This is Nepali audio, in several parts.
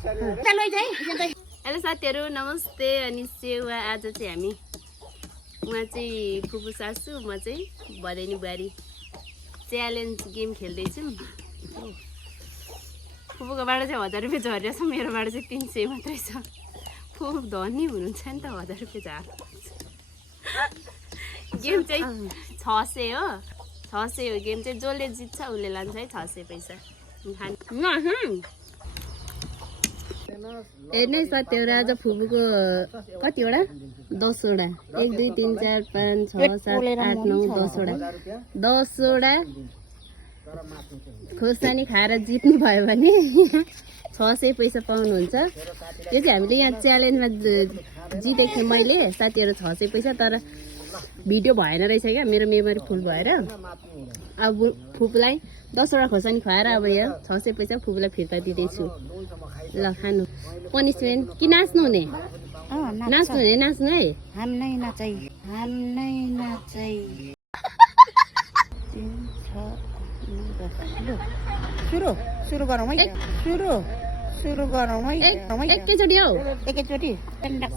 हेलो साथीहरू नमस्ते अनि सेवा आज चाहिँ हामी उहाँ चाहिँ फुपू सासू म चाहिँ भदैनी बुहारी च्यालेन्ज गेम खेल्दैछौँ। फुपूकोबाट चाहिँ 1000 रुपियाँ झरेको छ, मेरोबाट चाहिँ 300 मात्रै छ। फुपू धनी हुनुहुन्छ नि त 1000 रुपियाँ झर्नु गेम चाहिँ 600 हो, 600 हो गेम चाहिँ। जसले जित्छ उसले लान्छ है 600 पैसा। हेर्नै साथीहरू आज फुपूको कतिवटा 10 वटा 1 2 3 4 5 6 7 8 9 10 वटा 10 वटा खोर्सानी खाएर जित्नु भयो भने 600 पैसा पाउनुहुन्छ। यो चाहिँ हामीले यहाँ च्यालेन्जमा जितेको थिएँ मैले साथीहरू 600 पैसा, तर भिडियो भएन रहेछ क्या, मेरो मेमोरी फुल भएर। अब फुपूलाई 10 वटा खोर्सानी खुवाएर अब यहाँ 600 पैसा फुपूलाई फिर्ता दिँदैछु। ल खानु पनिसमेन्ट कि नाच्नु हुने? नाच्नु हुने, नाच्नु है। हम नहीं नाचै सुरु गरौँ है, सुरु गरौँ है। एकैचोटि हौ, एकैचोटि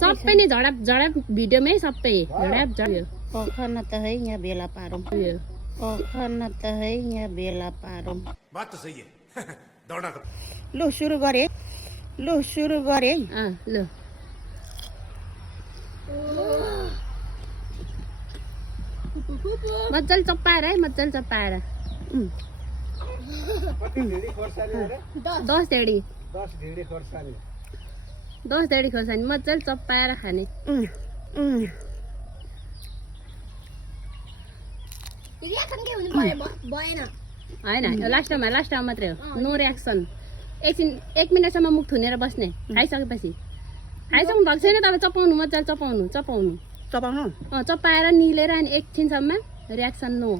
सबै नै झडाप झडाप भिडियोमै सबै झडाप झड्यो। पखन त है यहाँ बेला पारौँ, पखन त है यहाँ बेला पारौँ। बात तो सही है दौड़ा कर। लु सुरु गरे, लु सुरु गरे। ल मजाले चप्पाएर है, मजाले चप्पाएर 10 ढेडी 10 ढेडी खोर्सानी मजाले चप्पाएर खाने। होइन लास्टमा मात्रै हो, नो रियाक्सन। एकछिन 1 मिनटसम्म मुख थुनेर बस्ने, खाइसकेपछि। खाइसक्नु भएको छैन तपाईँ चपाउनु, मजाले चपाउनु चपाएर निलेर अनि एकछिनसम्म रियाक्सन नो।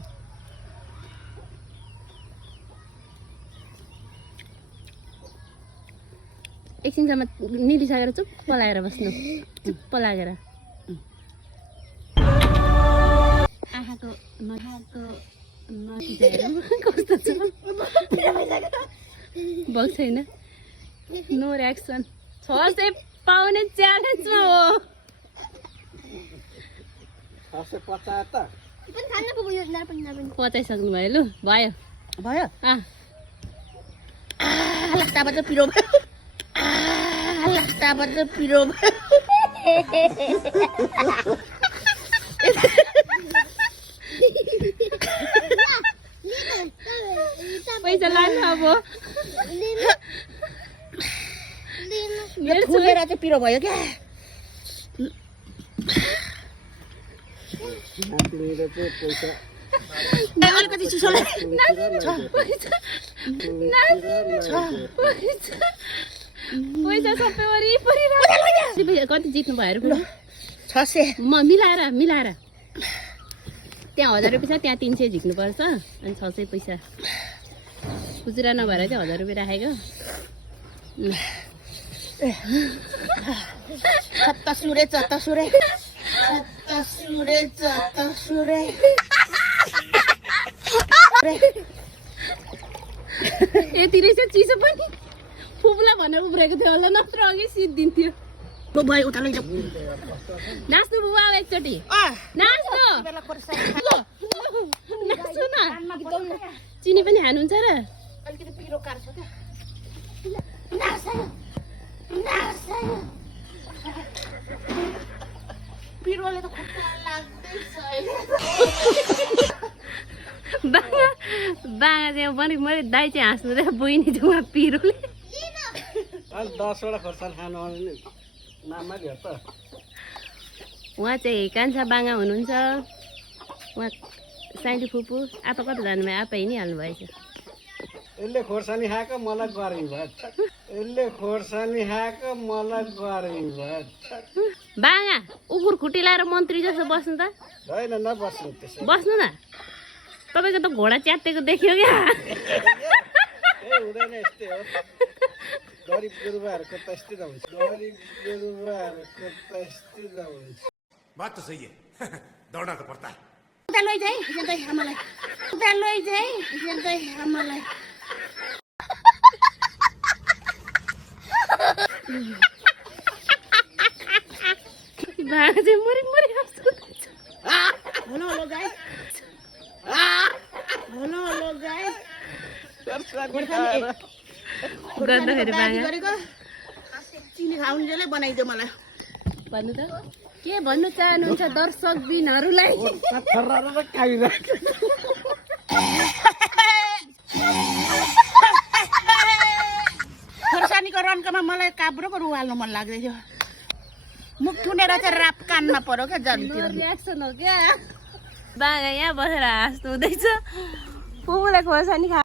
एकछिनसम्म निलिसकेर चुप्प लागेर बस्नु, चुप्प लागेर। आँखाको कस्तो छ भएको छैन, नो रियाक्सन। 600 पाउने च्यालेन्जमा हो। 50 सक्नु भयो, लु भयो भयो। लास्टाबाट पिरो भयो, लास्टाबाट पिरो भयो। पैसा लानु अब खुलेर चाहिँ पिरो भयो क्या। अलिकति चिसो पैसा सबै वरिपरि कति जित्नु भयो 600 म मिलाएर त्यहाँ 1000 रुपियाँ छ, त्यहाँ 300 झिक्नुपर्छ अनि 600 पैसा खुजुरा नभएर चाहिँ 1000 रुपियाँ राखेको। चत्ता सुरे यति रहेछ चिसो पनि। फुपूलाई भनेर उब्रेको थियो होला, नत्र अघि सिद्धिन्थ्यो। भयो उता लैजाऊ। नाच्नु बुबा अब एकचोटि नाच्नु न। चिनी पनि खानुहुन्छ र? अलिकति पिरो कार्छ क्या। पिरोले त खुट्टा लाग्दैछ। बाँगा चाहिँ मैले दाइ चाहिँ हाँस्नु र बहिनी चाहिँ उहाँ पिरोले 10 वटा खोर्सानी खानु आउने नाममा भेट त। उहाँ चाहिँ कान्छा बाँगा हुनुहुन्छ, उहाँ साइली फुपू। आपा कता जानुभयो? आपा हिँडिहाल्नु भएछ। यसले खोर्सानी खाएको मलाई गरौँ भयो, यसले खोर्सानी खाएको मलाई गरौँ भयो। बाँगा उखुर खुट्टी लाएर मन्त्री जस्तो बस्नु त। होइन नबस्नु त्यसो, बस्नु न। तपाईँको त घोडा च्यातेको देख्यो क्या। हुँदैन, यस्तै हो। गरिब गुरुबाहरूको त यस्तै हुन्छ, गरिब गुरुबाहरूको त यस्तै हुन्छ। बात तो सही है दौड़ना तो पड़ता है। उता लैजाऊ है आमालाई, उता लैजाऊ है आमालाई। बाघ चाहिँ मरि हाँस्छ। Hello hello guys hello hello guys गर्दाखेरि बाघ गरेको चिनी खाउन्जेलै बनाइदियो मलाई भन्नु त के भन्नु चाहनुहुन्छ दर्शक बिनहरूलाई? खोर्सानीको रन्कामा मलाई काब्रोको रुवाल्नु मन लाग्दै थियो। मुख थुनेर चाहिँ राप कानमा पर्यो क्या जन्तिर। रियाक्सन हो क्या बाघ यहाँ बसेर हाँस्नु हुँदैछ। पुमुलाई खोर्सानी खा